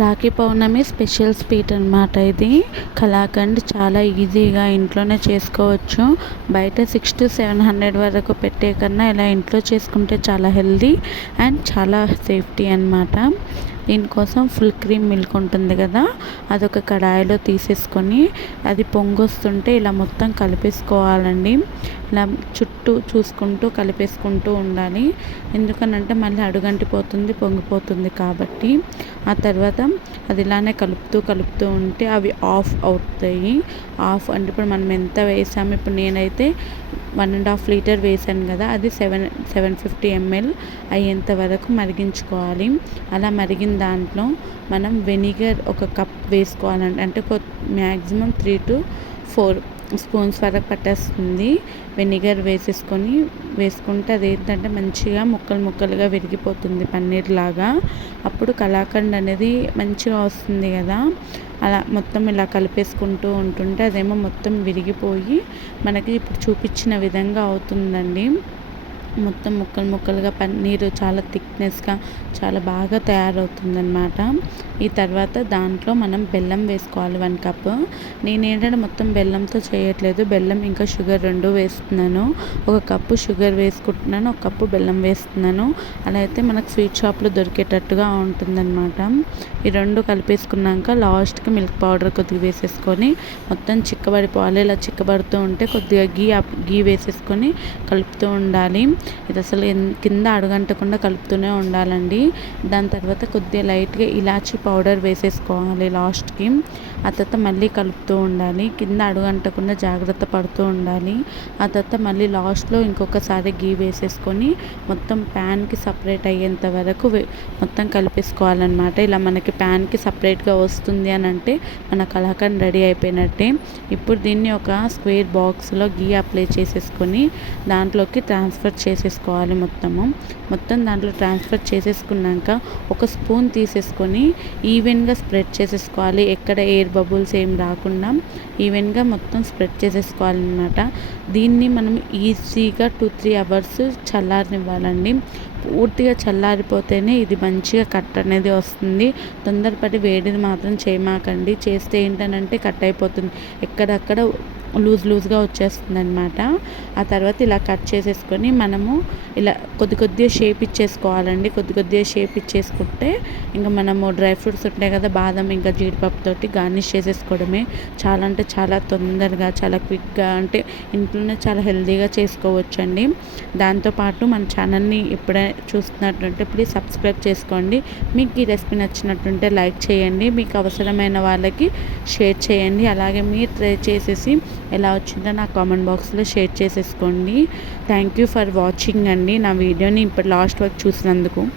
రాఖీ పౌర్ణమి special sweet అనమాట ఇది. కలాకండ్ చాలా ఈజీగా ఇంట్లోనే చేసుకోవచ్చు. బయట సిక్స్ టు సెవెన్ హండ్రెడ్ వరకు పెట్టే కన్నా ఇలా ఇంట్లో చేసుకుంటే చాలా హెల్దీ అండ్ చాలా సేఫ్టీ అనమాట దీనికోసం ఫుల్ క్రీమ్ మిల్క్ ఉంటుంది కదా అదొక కడాయిలో తీసేసుకొని అది పొంగొస్తుంటే ఇలా మొత్తం కలిపేసుకోవాలండి. ఇలా చుట్టూ చూసుకుంటూ కలిపేసుకుంటూ ఉండాలి. ఎందుకనంటే మళ్ళీ అడుగంటిపోతుంది పొంగిపోతుంది కాబట్టి. ఆ తర్వాత అది ఇలానే కలుపుతూ కలుపుతూ ఉంటే అవి ఆఫ్ అవుతాయి. ఆఫ్ అంటే ఇప్పుడు మనం ఎంత వేసాము ఇప్పుడు నేనైతే వన్ అండ్ హాఫ్ లీటర్ వేసాను కదా అది సెవెన్ సెవెన్ ఫిఫ్టీ ఎంఎల్ అయ్యేంత వరకు మరిగించుకోవాలి. అలా మరిగిన దాంట్లో మనం వెనిగర్ ఒక కప్ వేసుకోవాలంటే అంటే maximum three to four spoons వరకు పట్టేస్తుంది. వెనిగర్ వేసేసుకొని వేసుకుంటే అది ఏంటంటే మంచిగా ముక్కలు ముక్కలుగా విరిగిపోతుంది పన్నీర్ లాగా అప్పుడు కలాకండ్ అనేది మంచిగా వస్తుంది కదా. అలా మొత్తం ఇలా కలిపేసుకుంటూ ఉంటుంటే అదేమో మొత్తం విరిగిపోయి మనకి ఇప్పుడు చూపించిన విధంగా అవుతుందండి. మొత్తం ముక్కలు ముక్కలుగా పన్నీరు చాలా థిక్నెస్గా చాలా బాగా తయారవుతుందన్నమాట. ఈ తర్వాత దాంట్లో మనం బెల్లం వేసుకోవాలి వన్ కప్. నేను ఏంటంటే మొత్తం బెల్లంతో చేయట్లేదు. బెల్లం ఇంకా షుగర్ రెండు వేస్తున్నాను. ఒక కప్పు షుగర్ వేసుకుంటున్నాను. ఒక కప్పు బెల్లం వేస్తున్నాను. అలా అయితే మనకు స్వీట్ షాప్లో దొరికేటట్టుగా ఉంటుందన్నమాట. ఈ రెండు కలిపేసుకున్నాక లాస్ట్కి మిల్క్ పౌడర్ కొద్దిగా వేసేసుకొని మొత్తం చిక్కబడిపోవాలి. ఇలా చిక్కబడుతూ ఉంటే కొద్దిగా గీ గీ వేసేసుకొని కలుపుతూ ఉండాలి. ఇది అసలు కింద అడుగంటకుండా కలుపుతూనే ఉండాలండి. దాని తర్వాత కొద్దిగా లైట్గా ఇలాచీ పౌడర్ వేసేసుకోవాలి లాస్ట్కి. ఆ తర్వాత మళ్ళీ కలుపుతూ ఉండాలి. కింద అడుగంటకుండా జాగ్రత్త పడుతూ ఉండాలి. ఆ తర్వాత మళ్ళీ లాస్ట్లో ఇంకొకసారి గీ వేసేసుకొని మొత్తం ప్యాన్కి సపరేట్ అయ్యేంత వరకు మొత్తం కలిపేసుకోవాలన్నమాట. ఇలా మనకి ప్యాన్కి సపరేట్గా వస్తుంది అని అంటే మన కలాకండ్ రెడీ అయిపోయినట్టే. ఇప్పుడు దీన్ని ఒక స్క్వేర్ బాక్స్లో గీ అప్లై చేసేసుకొని దాంట్లోకి ట్రాన్స్ఫర్ చేసేసుకోవాలి మొత్తము. మొత్తం దాంట్లో ట్రాన్స్ఫర్ చేసేసుకున్నాక ఒక స్పూన్ తీసేసుకొని ఈవెన్గా స్ప్రెడ్ చేసేసుకోవాలి. ఎక్కడ ఎయిర్ బబుల్స్ ఏం రాకుండా ఈవెన్గా మొత్తం స్ప్రెడ్ చేసేసుకోవాలన్నమాట. దీన్ని మనం ఈజీగా టూ త్రీ అవర్స్ చల్లారనివ్వాలండి. పూర్తిగా చల్లారిపోతేనే ఇది మంచిగా కట్ అనేది వస్తుంది. తొందరపడి వేడిది మాత్రం చేయమాకండి. చేస్తే ఏంటనంటే కట్ అయిపోతుంది ఎక్కడక్కడ లూజ్ లూజ్గా వచ్చేస్తుంది అనమాట ఆ తర్వాత ఇలా కట్ చేసేసుకొని మనము ఇలా కొద్ది కొద్దిగా షేప్ ఇచ్చేసుకోవాలండి. కొద్ది కొద్దిగా షేప్ ఇచ్చేసుకుంటే ఇంకా మనము డ్రై ఫ్రూట్స్ ఉంటాయి కదా బాదం ఇంకా జీడిపప్పుతోటి గార్నిష్ చేసేసుకోవడమే. చాలా అంటే చాలా తొందరగా చాలా క్విక్గా అంటే ఇంట్లోనే చాలా హెల్తీగా చేసుకోవచ్చండి. దాంతోపాటు మన ఛానల్ని ఎప్పుడైనా చూస్తున్నట్టుంటే ప్లీజ్ సబ్స్క్రైబ్ చేసుకోండి. మీకు ఈ రెసిపీ నచ్చినట్టుంటే లైక్ చేయండి. మీకు అవసరమైన వాళ్ళకి షేర్ చేయండి. అలాగే మీరు ట్రై చేసేసి ఎలా వచ్చిందో నా కామెంట్ బాక్స్లో షేర్ చేసేసుకోండి. థ్యాంక్ యూ ఫర్ వాచింగ్ అండి నా వీడియోని ఇప్పుడు లాస్ట్ వరకు చూసినందుకు.